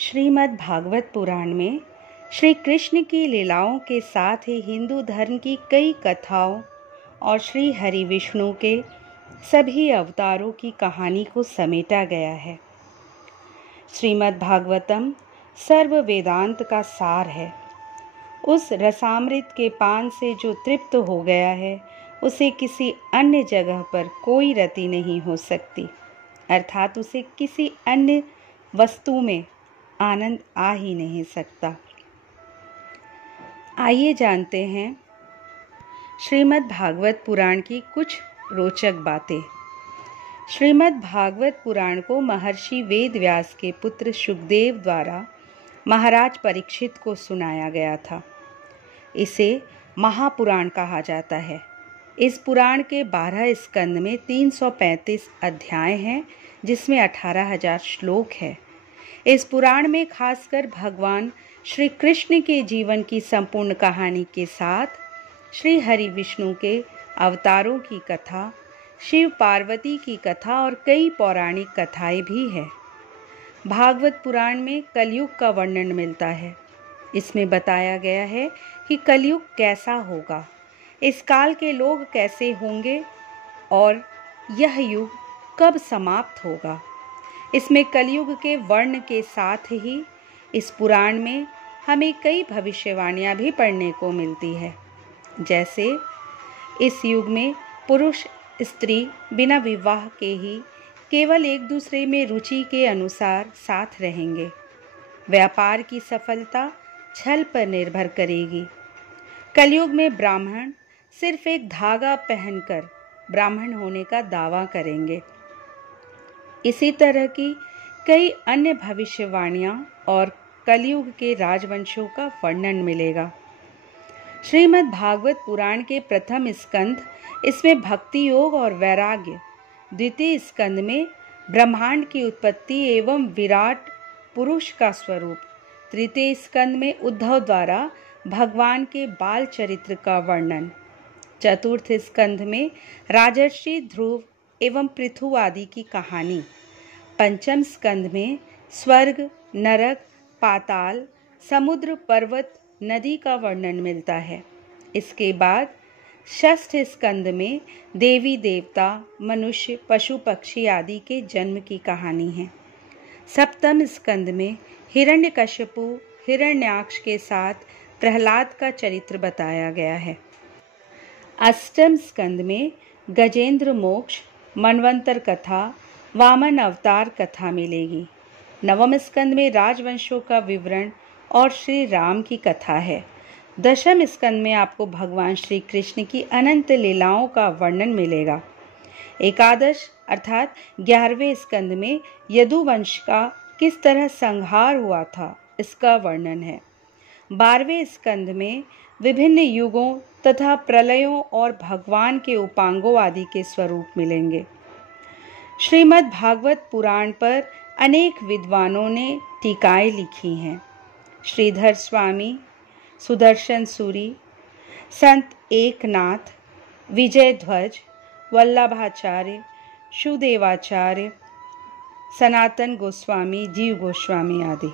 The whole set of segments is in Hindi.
श्रीमद् भागवत पुराण में श्री कृष्ण की लीलाओं के साथ ही हिंदू धर्म की कई कथाओं और श्री हरि विष्णु के सभी अवतारों की कहानी को समेटा गया है। श्रीमद् भागवतम सर्व वेदांत का सार है। उस रसामृत के पान से जो तृप्त हो गया है, उसे किसी अन्य जगह पर कोई रति नहीं हो सकती, अर्थात उसे किसी अन्य वस्तु में आनंद आ ही नहीं सकता। आइए जानते हैं श्रीमद् भागवत पुराण की कुछ रोचक बातें। श्रीमद् भागवत पुराण को महर्षि वेदव्यास के पुत्र शुकदेव द्वारा महाराज परीक्षित को सुनाया गया था। इसे महापुराण कहा जाता है। इस पुराण के 12 स्कंद में 335 अध्याय हैं, जिसमें 18,000 श्लोक है। इस पुराण में खासकर भगवान श्री कृष्ण के जीवन की संपूर्ण कहानी के साथ श्री हरि विष्णु के अवतारों की कथा, शिव पार्वती की कथा और कई पौराणिक कथाएं भी हैं। भागवत पुराण में कलयुग का वर्णन मिलता है। इसमें बताया गया है कि कलयुग कैसा होगा, इस काल के लोग कैसे होंगे और यह युग कब समाप्त होगा। इसमें कलयुग के वर्ण के साथ ही इस पुराण में हमें कई भविष्यवाणियां भी पढ़ने को मिलती है। जैसे इस युग में पुरुष स्त्री बिना विवाह के ही केवल एक दूसरे में रुचि के अनुसार साथ रहेंगे। व्यापार की सफलता छल पर निर्भर करेगी। कलयुग में ब्राह्मण सिर्फ एक धागा पहनकर ब्राह्मण होने का दावा करेंगे। इसी तरह की कई अन्य भविष्यवाणियां और कलयुग के राजवंशों का वर्णन मिलेगा। श्रीमद् भागवत पुराण के प्रथम स्कंद, इसमें भक्ति योग और वैराग्य, द्वितीय स्कंद में ब्रह्मांड की उत्पत्ति एवं विराट पुरुष का स्वरूप, तृतीय स्कंद में उद्धव द्वारा भगवान के बाल चरित्र का वर्णन, चतुर्थ स्कंद में राजर्षि ध्रुव एवं पृथु आदि की कहानी, पंचम स्कंद में स्वर्ग, नरक, पाताल, समुद्र, पर्वत, नदी का वर्णन मिलता है। इसके बाद षष्ठ स्कंद में देवी देवता, मनुष्य, पशु पक्षी आदि के जन्म की कहानी है। सप्तम स्कंद में हिरण्यकश्यपु, हिरण्याक्ष के साथ प्रहलाद का चरित्र बताया गया है। अष्टम स्कंद में गजेंद्र मोक्ष, मनवंतर कथा, वामन अवतार कथा मिलेगी। नवम स्कंद में राजवंशों का विवरण और श्री राम की कथा है। दशम स्कंद में आपको भगवान श्री कृष्ण की अनंत लीलाओं का वर्णन मिलेगा। एकादश अर्थात 11वें स्कंद में यदुवंश का किस तरह संहार हुआ था, इसका वर्णन है। 12वें स्कंद में विभिन्न युगों तथा प्रलयों और भगवान के उपांगों आदि के स्वरूप मिलेंगे। श्रीमद् भागवत पुराण पर अनेक विद्वानों ने टीकाएं लिखी हैं। श्रीधर स्वामी, सुदर्शन सूरी, संत एकनाथ, विजय ध्वज, वल्लभाचार्य, सुदेवाचार्य, सनातन गोस्वामी, जीव गोस्वामी आदि।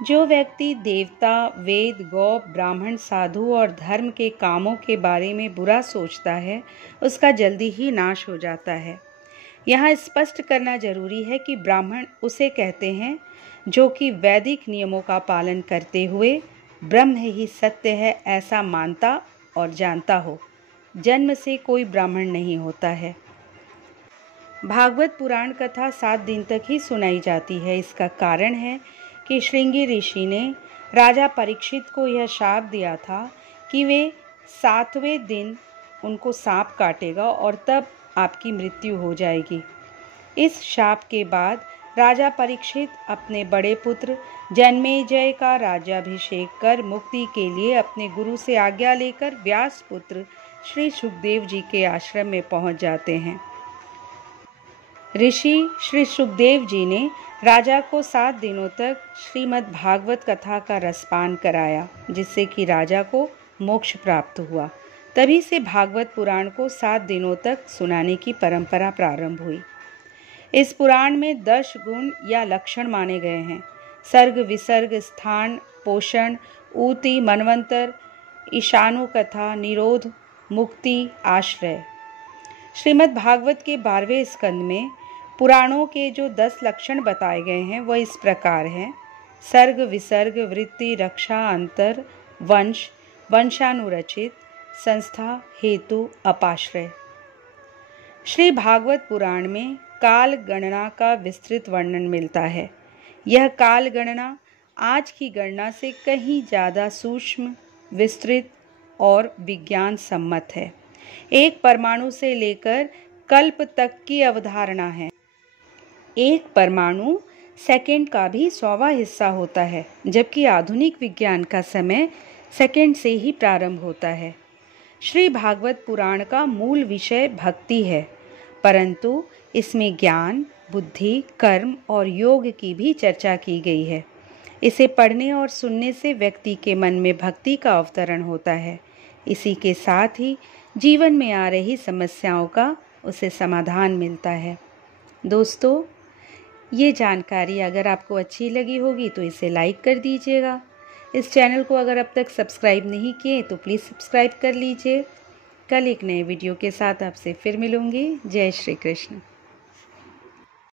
जो व्यक्ति देवता, वेद, गौ, ब्राह्मण, साधु और धर्म के कामों के बारे में बुरा सोचता है, उसका जल्दी ही नाश हो जाता है। यहाँ स्पष्ट करना जरूरी है कि ब्राह्मण उसे कहते हैं जो कि वैदिक नियमों का पालन करते हुए ब्रह्म ही सत्य है ऐसा मानता और जानता हो। जन्म से कोई ब्राह्मण नहीं होता है। भागवत पुराण कथा 7 दिन तक ही सुनाई जाती है। इसका कारण है कि श्रृंगी ऋषि ने राजा परीक्षित को यह शाप दिया था कि वे 7वें दिन उनको सांप काटेगा और तब आपकी मृत्यु हो जाएगी। इस शाप के बाद राजा परीक्षित अपने बड़े पुत्र जन्मेजय का राज्याभिषेक कर मुक्ति के लिए अपने गुरु से आज्ञा लेकर व्यास पुत्र श्री सुखदेव जी के आश्रम में पहुंच जाते हैं। ऋषि श्री सुखदेव जी ने राजा को 7 दिनों तक श्रीमद् भागवत कथा का रसपान कराया, जिससे कि राजा को मोक्ष प्राप्त हुआ। तभी से भागवत पुराण को 7 दिनों तक सुनाने की परंपरा प्रारंभ हुई। इस पुराण में 10 गुण या लक्षण माने गए हैं। सर्ग विसर्ग स्थान पोषण ऊति मनवंतर ईशानु कथा निरोध मुक्ति आश्रय। श्रीमद् भागवत के 12वें स्कंद में पुराणों के जो 10 लक्षण बताए गए हैं वह इस प्रकार हैं। सर्ग विसर्ग वृत्ति रक्षा अंतर वंश वंशानुरचित संस्था हेतु अपाश्रय। श्री भागवत पुराण में काल गणना का विस्तृत वर्णन मिलता है। यह काल गणना आज की गणना से कहीं ज़्यादा सूक्ष्म विस्तृत और विज्ञान सम्मत है। एक परमाणु से लेकर कल्प तक की अवधारणा है। एक परमाणु सेकंड का भी 100वां हिस्सा होता है, जबकि आधुनिक विज्ञान का समय सेकंड से ही प्रारंभ होता है। श्री भागवत पुराण का मूल विषय भक्ति है, परंतु इसमें ज्ञान बुद्धि कर्म और योग की भी चर्चा की गई है। इसे पढ़ने और सुनने से व्यक्ति के मन में भक्ति का अवतरण होता है। इसी के साथ ही जीवन में आ रही समस्याओं का उसे समाधान मिलता है। दोस्तों, ये जानकारी अगर आपको अच्छी लगी होगी तो इसे लाइक कर दीजिएगा। इस चैनल को अगर अब तक सब्सक्राइब नहीं किए तो प्लीज़ सब्सक्राइब कर लीजिए। कल एक नए वीडियो के साथ आपसे फिर मिलूंगी। जय श्री कृष्ण।